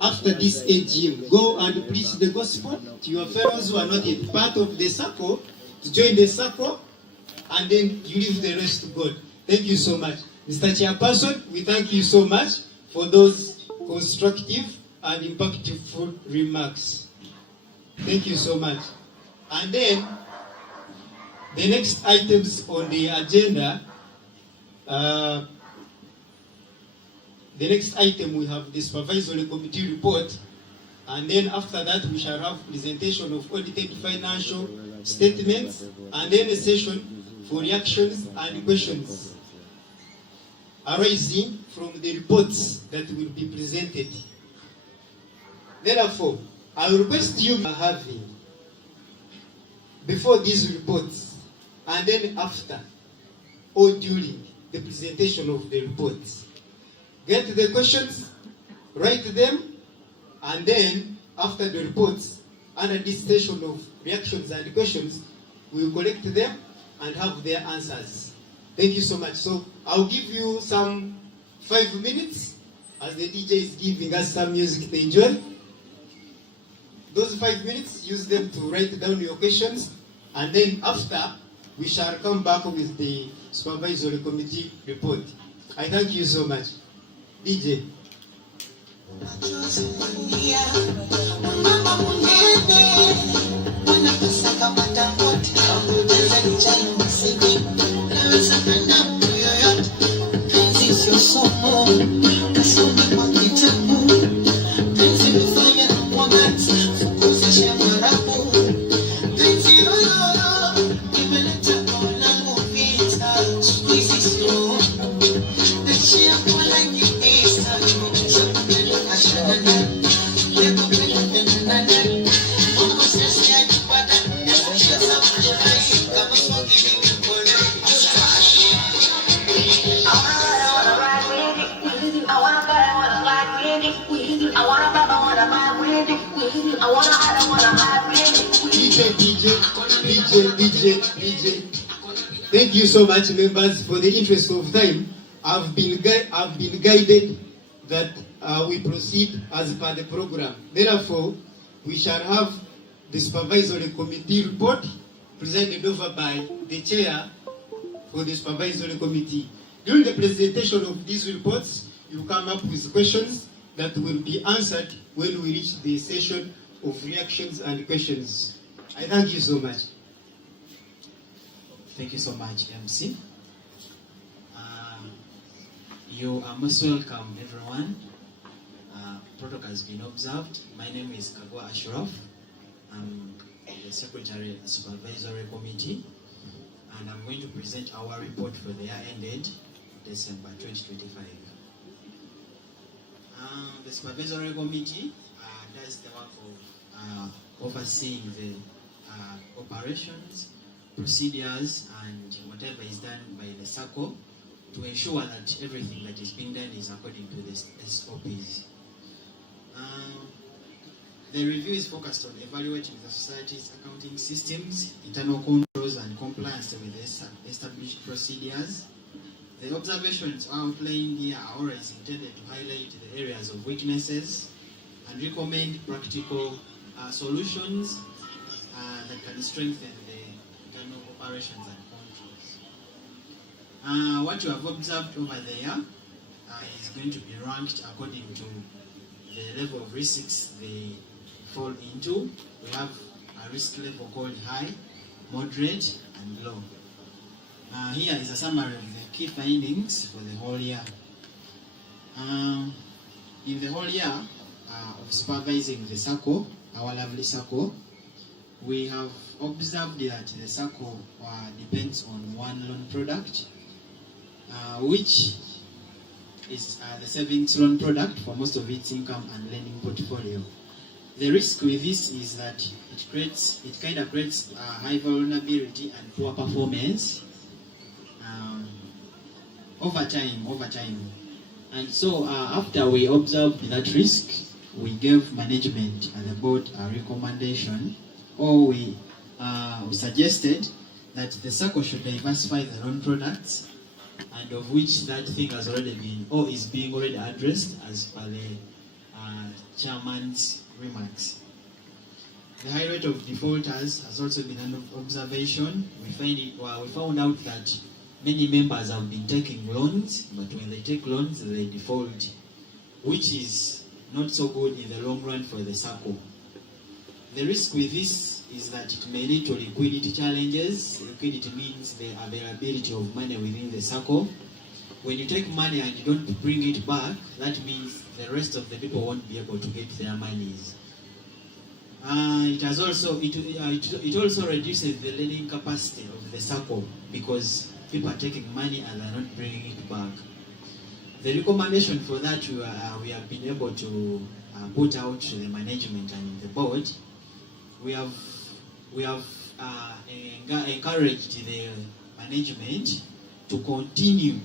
after this AGM, go and preach the gospel to your fellows who are not yet part of the circle, to join the circle, and then you leave the rest to God. Thank you so much. Mr. Chairperson, we thank you so much for those constructive and impactful remarks. Thank you so much. And then, the next items on the agenda, the next item we have the supervisory committee report, and then after that we shall have presentation of audited financial statements, and then a session for reactions and questions arising from the reports that will be presented. Therefore, I request you having before these reports, and then after or during the presentation of the reports, get the questions, write them, and then after the reports, under this session of reactions and questions, we will collect them and have their answers. Thank you so much. So I'll give you some 5 minutes as the DJ is giving us some music to enjoy. Those 5 minutes, use them to write down your questions, and then after, we shall come back with the supervisory committee report. I thank you so much. DJ. DJ. Thank you so much, members. For the interest of time, I've been guided that we proceed as per the program. Therefore, we shall have the supervisory committee report presented over by the chair for the supervisory committee. During the presentation of these reports, you come up with questions that will be answered when we reach the session of reactions and questions. I thank you so much. Thank you so much, MC. You are most welcome, everyone. Protocol has been observed. My name is Kagwa Ashraf. I'm the Secretary of the Supervisory Committee, and I'm going to present our report for the year ended December 2025. The Supervisory Committee does the work of overseeing the operations, procedures, and whatever is done by the SACCO to ensure that everything that is being done is according to the SOPs. The review is focused on evaluating the society's accounting systems, internal controls, and compliance with the established procedures. The observations outlined here are always intended to highlight the areas of weaknesses and recommend practical solutions that can strengthen the internal operations and controls. What you have observed over there is going to be ranked according to the level of risks they fall into. We have a risk level called high, moderate, and low. Here is a summary of the key findings for the whole year. In the whole year of supervising the SACCO, our lovely SACCO, we have observed that the SACCO depends on one loan product, which is the savings loan product for most of its income and lending portfolio. The risk with this is that it kind of creates high vulnerability and poor performance over time. And so after we observed that risk, we gave management and the board a recommendation, or we suggested that the SACCO should diversify the loan products, and of which that thing has already been, or is being already addressed as per the chairman's remarks. The high rate of defaulters has also been an observation. We found out that many members have been taking loans, but when they take loans, they default, which is not so good in the long run for the SACCO. The risk with this is that it may lead to liquidity challenges. Liquidity means the availability of money within the SACCO. When you take money and you don't bring it back, that means the rest of the people won't be able to get their monies. It also reduces the lending capacity of the SACCO because people are taking money and are not bringing it back. The recommendation for that we have been able to put out to the management and the board. We have encouraged the management to continue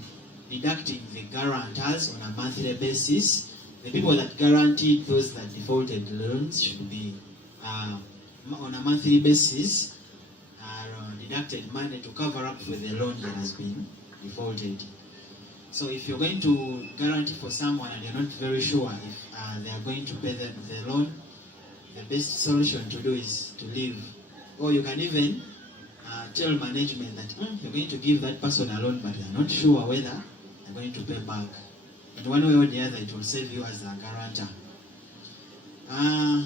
deducting the guarantors on a monthly basis. The people that guaranteed those that defaulted loans should be on a monthly basis deducted money to cover up for the loan that has been defaulted. So if you're going to guarantee for someone and you're not very sure if they are going to pay them the loan, the best solution to do is to leave. Or you can even tell management that you're going to give that person a loan, but they're not sure whether they're going to pay back. In one way or the other, it will save you as a guarantor.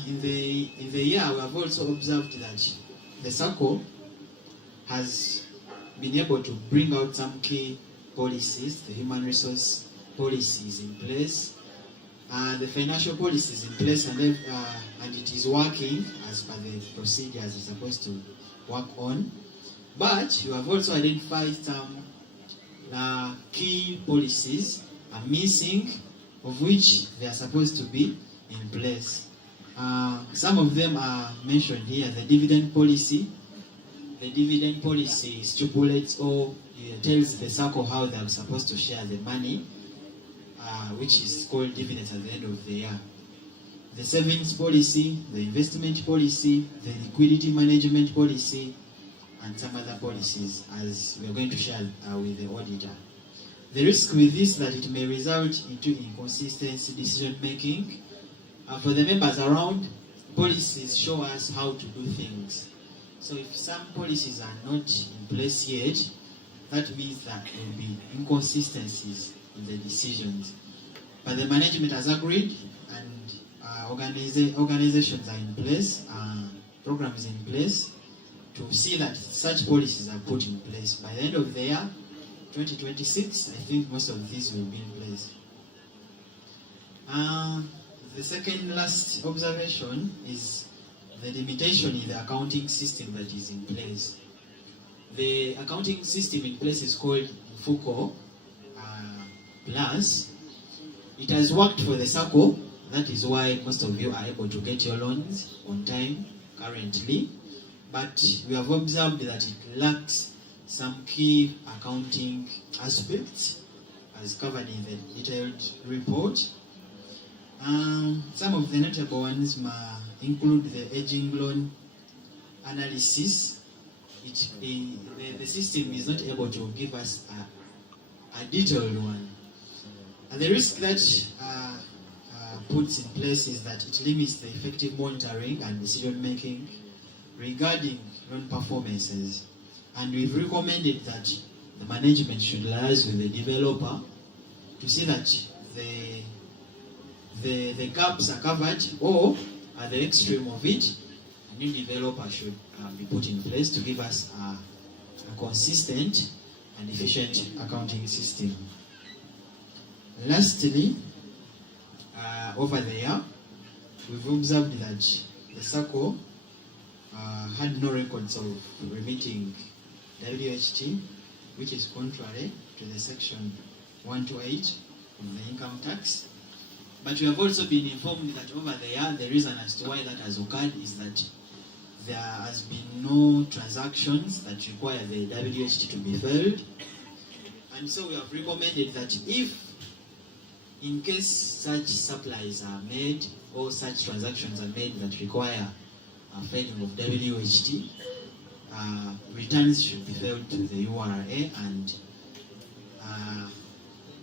In the year, we have also observed that the SACCO has been able to bring out some key policies, the human resource policies in place, the financial policies in place, and it is working as per the procedures it's supposed to work on. But you have also identified some key policies are missing, of which they are supposed to be in place. Some of them are mentioned here. The dividend policy. The dividend policy stipulates or tells the SACCO how they are supposed to share the money, which is called dividends at the end of the year. The savings policy, the investment policy, the liquidity management policy, and some other policies, as we are going to share with the auditor. The risk with this is that it may result into inconsistency decision making. For the members around, policies show us how to do things. So if some policies are not in place yet, that means that there will be inconsistencies in the decisions. But the management has agreed, and organizations are in place, programs in place, to see that such policies are put in place. By the end of the year, 2026, I think most of these will be in place. The second last observation is the limitation in the accounting system that is in place. The accounting system in place is called Fuko Plus. It has worked for the SACCO. That is why most of you are able to get your loans on time currently. But we have observed that it lacks some key accounting aspects as covered in the detailed report. Some of the notable ones include the aging loan analysis. The system is not able to give us a detailed one. And the risk that puts in place is that it limits the effective monitoring and decision making regarding loan performances. And we've recommended that the management should liaise with the developer to see that the gaps are covered, or at the extreme of it, a new developer should be put in place to give us a consistent and efficient accounting system. Lastly, over the year, we've observed that the SACCO had no records of remitting WHT, which is contrary to the section 128 of the income tax. But we have also been informed that over the year, the reason as to why that has occurred is that there has been no transactions that require the WHT to be filed. And so we have recommended that if, in case such supplies are made or such transactions are made that require a filing of WHT, returns should be filed to the URA, and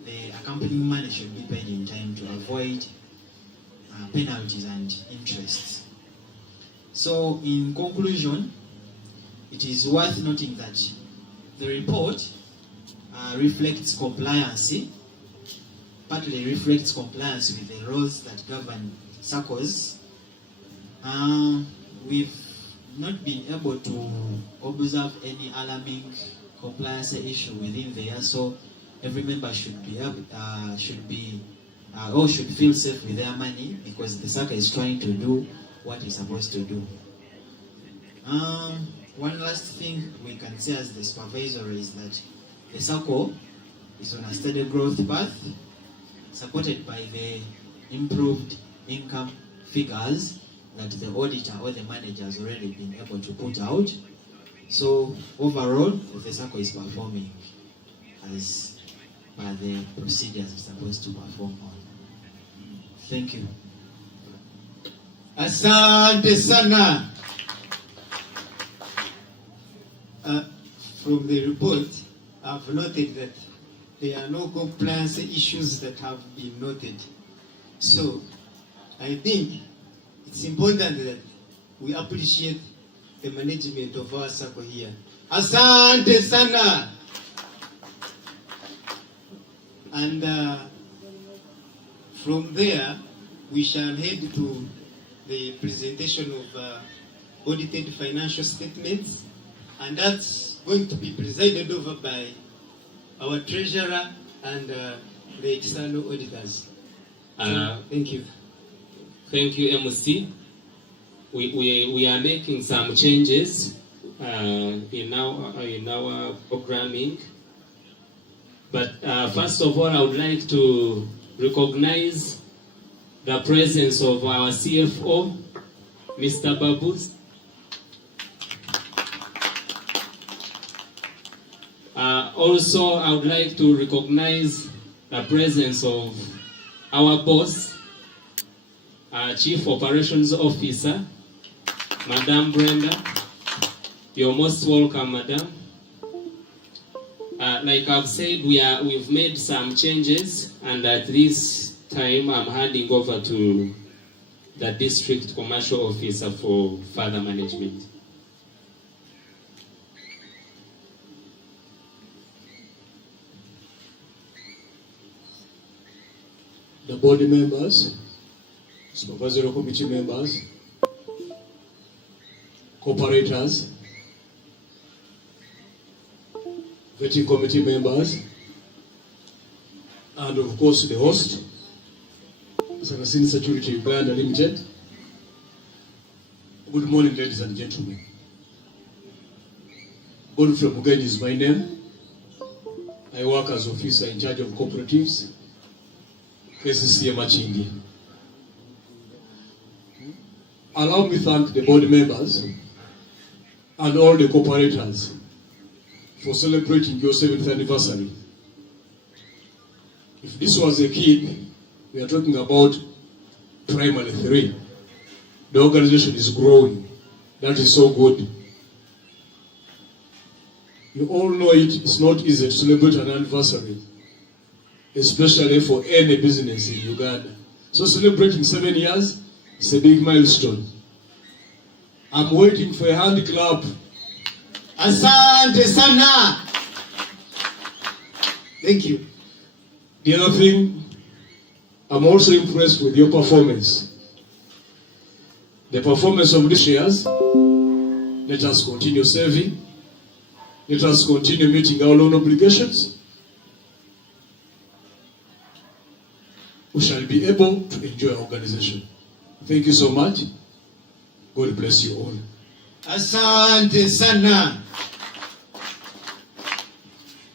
the accompanying money should be paid in time to avoid penalties and interests. So in conclusion, it is worth noting that the report reflects compliance, partly reflects compliance with the laws that govern SACCOs. We've not been able to observe any alarming compliance issue within the year, so every member should feel safe with their money, because the SACCO is trying to do what it's supposed to do. One last thing we can say as the supervisor is that the SACCO is on a steady growth path, supported by the improved income figures that the auditor or the manager has already been able to put out. So overall, the SACCO is performing as per the procedures it's supposed to perform on. Thank you. Asante sana. From the report, I've noted that there are no compliance issues that have been noted. So I think it's important that we appreciate the management of our SACCO here. Asante sana. And from there, we shall head to the presentation of audited financial statements, and that's going to be presided over by our treasurer and the external auditors. Thank you. Thank you, MC. We are making some changes in our programming. But first of all, I would like to recognize the presence of our CFO, Mr. Babus. Also, I would like to recognize the presence of our boss, our Chief Operations Officer, Madam Brenda. You're most welcome, Madam. Like I've said, we've made some changes, and at this time I'm handing over to the District Commercial Officer for further management. The board members, supervisory committee members, cooperators, vetting committee members, and of course the host, Saracen Security Uganda Limited. Good morning, ladies and gentlemen. Godfrey Mugenyi is my name. I work as officer in charge of cooperatives, KCCA Machingi. Allow me to thank the board members and all the cooperators for celebrating your 7th anniversary. If this was a kid, we are talking about primary 3. The organization is growing. That is so good. You all know it's not easy to celebrate an anniversary, especially for any business in Uganda. So celebrating 7 years is a big milestone. I'm waiting for a hand clap. Asante sana. Thank you. The other thing, I'm also impressed with your performance. The performance of these years. Let us continue saving. Let us continue meeting our loan obligations. We shall be able to enjoy our organization. Thank you so much. God bless you all. Asante sana.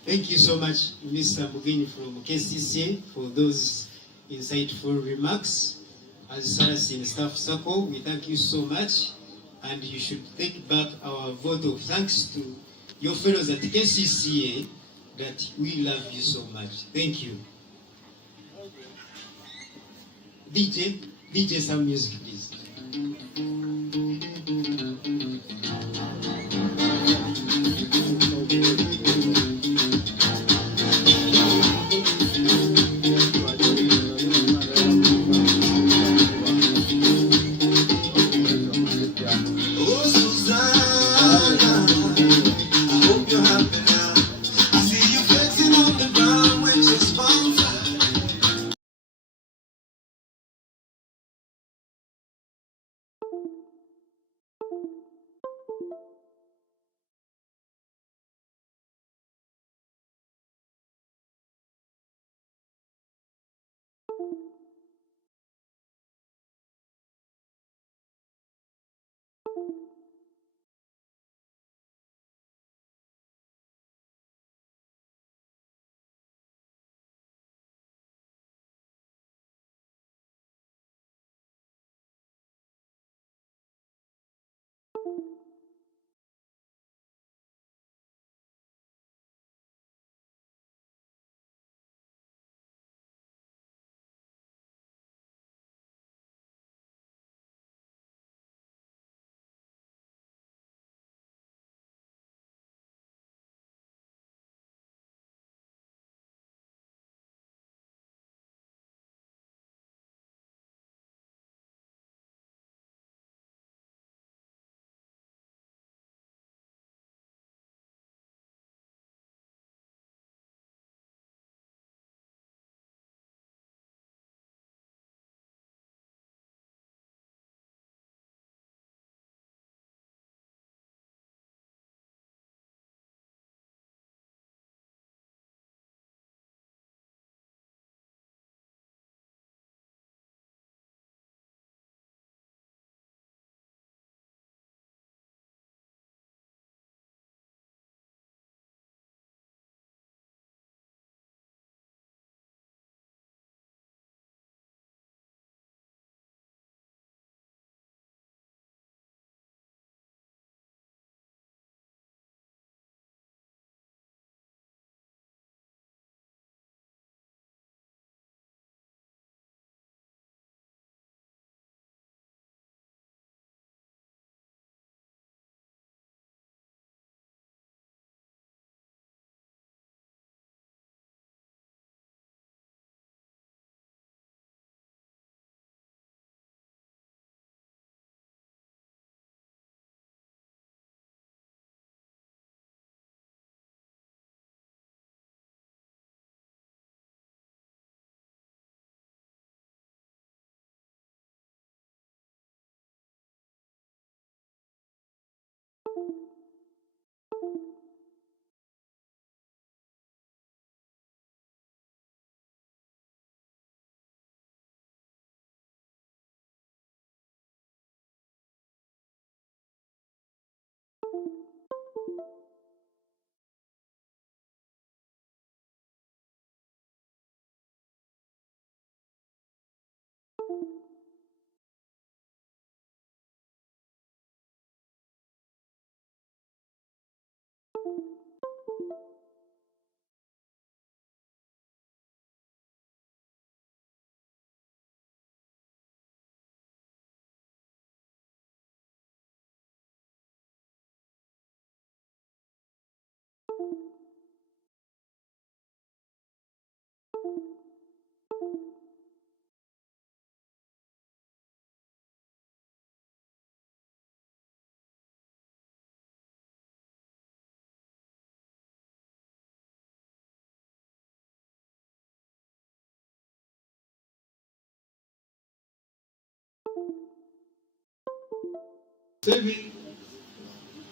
Thank you so much, Mr. Mugenyi from KCCA, for those insightful remarks. As Saracen Staff SACCO, we thank you so much, and you should take back our vote of thanks to your fellows at KCCA that we love you so much. Thank you. DJ, some music, please. Saving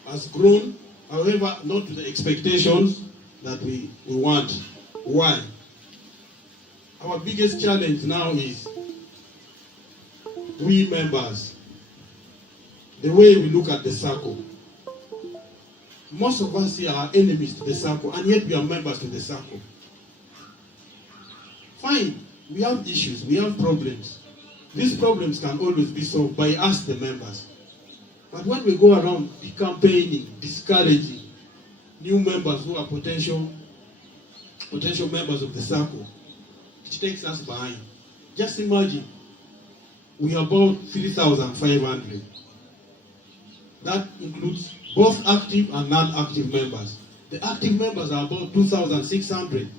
has grown, however, not to the expectations that we want. Why? Our biggest challenge now is we members, the way we look at the circle. Most of us here are enemies to the circle, and yet we are members to the circle. Fine, we have issues, we have problems. These problems can always be solved by us, the members. But when we go around campaigning, discouraging new members who are potential members of the circle, it takes us behind. Just imagine, we are about 3,500. That includes both active and non-active members. The active members are about 2,600.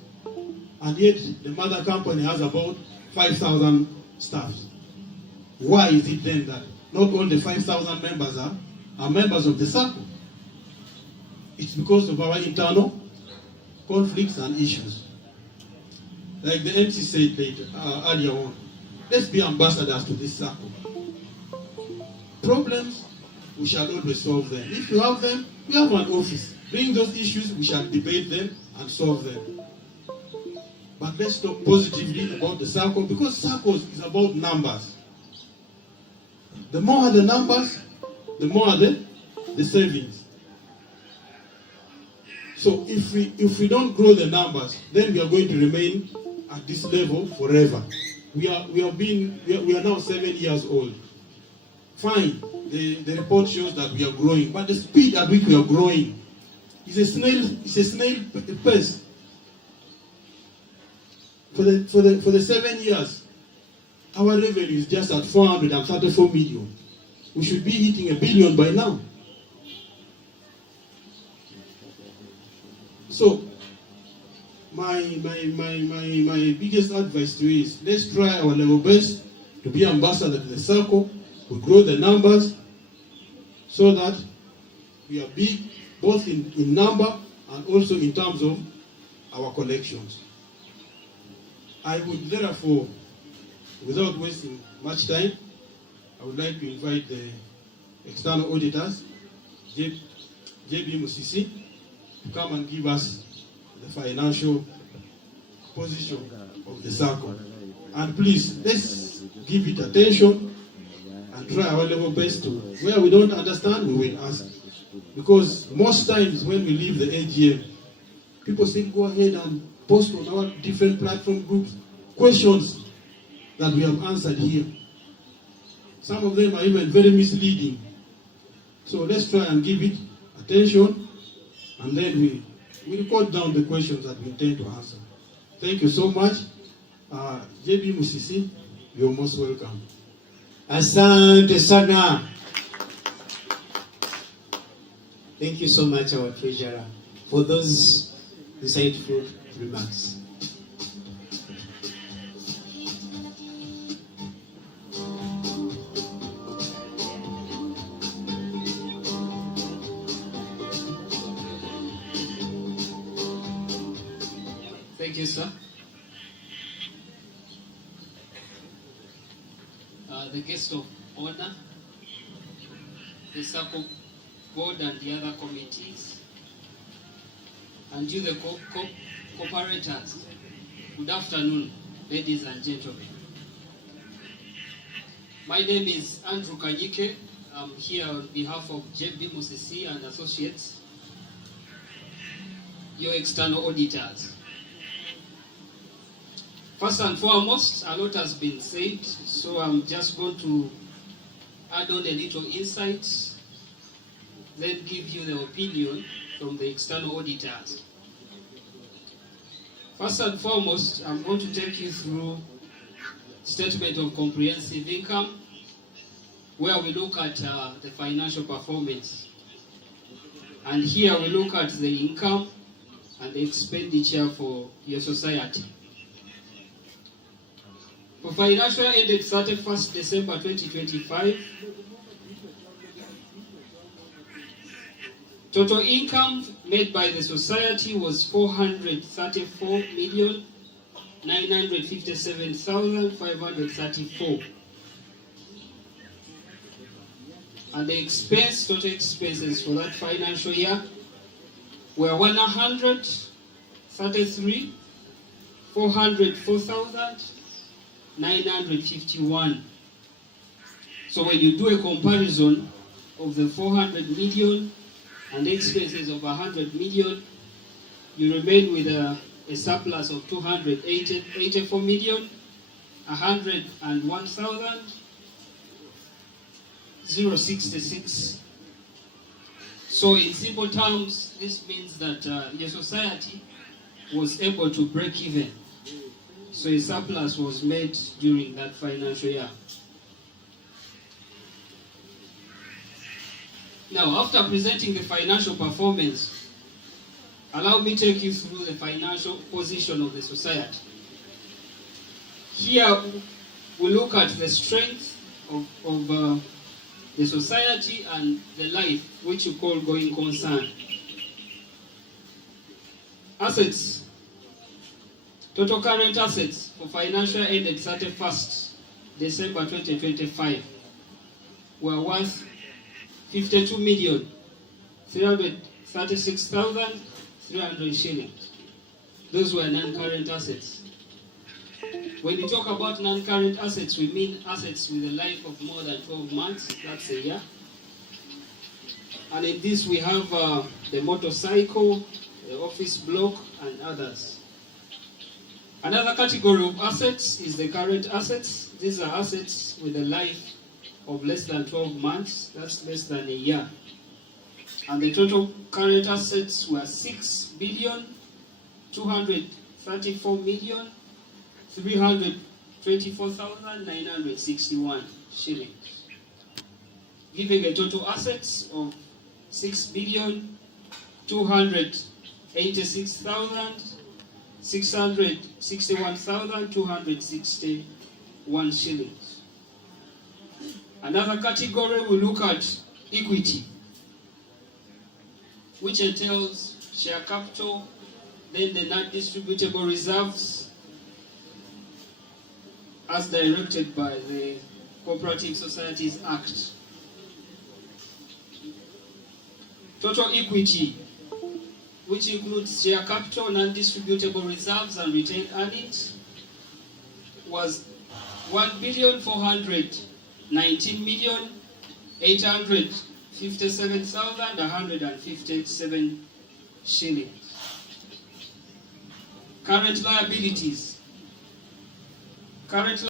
And yet, the mother company has about 5,000 staff. Why is it then that not all the 5,000 members are members of the circle? It's because of our internal conflicts and issues. Like the MC said later, earlier on, let's be ambassadors to this circle. Problems, we shall always solve them. If you have them, we have an office. Bring those issues, we shall debate them and solve them. But let's talk positively about the circle, because circles is about numbers. The more the numbers, the more the savings. So if we don't grow the numbers, then we are going to remain at this level forever. We are now 7 years old. Fine, the report shows that we are growing, but the speed at which we are growing is a snail pace. For the 7 years, our revenue is just at 434 million. We should be hitting 1 billion by now. So, my biggest advice to you is, let's try our level best to be ambassador to the circle, to grow the numbers, so that we are big, both in number and also in terms of our collections. I would therefore, without wasting much time, I would like to invite the external auditors, JB Musisi, to come and give us the financial position of the circle. And please, let's give it attention and try our level best to, where we don't understand, we will ask. Because most times when we leave the AGM, people say, go ahead and post on our different platform groups questions that we have answered here. Some of them are even very misleading. So let's try and give it attention, and then we record down the questions that we intend to answer. Thank you so much. JB Musisi, you're most welcome. Asante sana. Thank you so much, our treasurer, for those insightful remarks. Thank you, sir. The guest of honor, the circle board and the other committees, and you, the cooperators. Good afternoon, ladies and gentlemen. My name is Andrew Kanyike. I'm here on behalf of JB Musisi and Associates, your external auditors. First and foremost, a lot has been said, so I'm just going to add on a little insight, then give you the opinion from the external auditors. First and foremost, I'm going to take you through Statement of Comprehensive Income, where we look at the financial performance. And here we look at the income and the expenditure for your society. For financial year ended 31st December 2025, total income made by the society was 434,957,534. And the total expenses for that financial year were 404,951. So when you do a comparison of the 400 million and the expenses of 100 million, you remain with a surplus of 284 million, 101,066. So in simple terms, this means that the society was able to break even. So a surplus was made during that financial year. Now, after presenting the financial performance, allow me to take you through the financial position of the society. Here, we look at the strength of the society and the life, which you call going concern. Assets. Total current assets for financial year ended 31st December 2025 were worth 52,336,300 shillings. Those were non-current assets. When you talk about non-current assets, we mean assets with a life of more than 12 months, that's a year. And in this we have the motorcycle, the office block, and others. Another category of assets is the current assets. These are assets with a life of less than 12 months, that's less than a year. And the total current assets were 6,234,324,961 shillings, giving a total assets of 6,286,661,261 shillings. Another category we look at equity, which entails share capital, then the non-distributable reserves as directed by the Cooperative Societies Act. Total equity, which includes share capital, non-distributable reserves, and retained earnings, was 1,419,857,157 shillings. Current liabilities. Current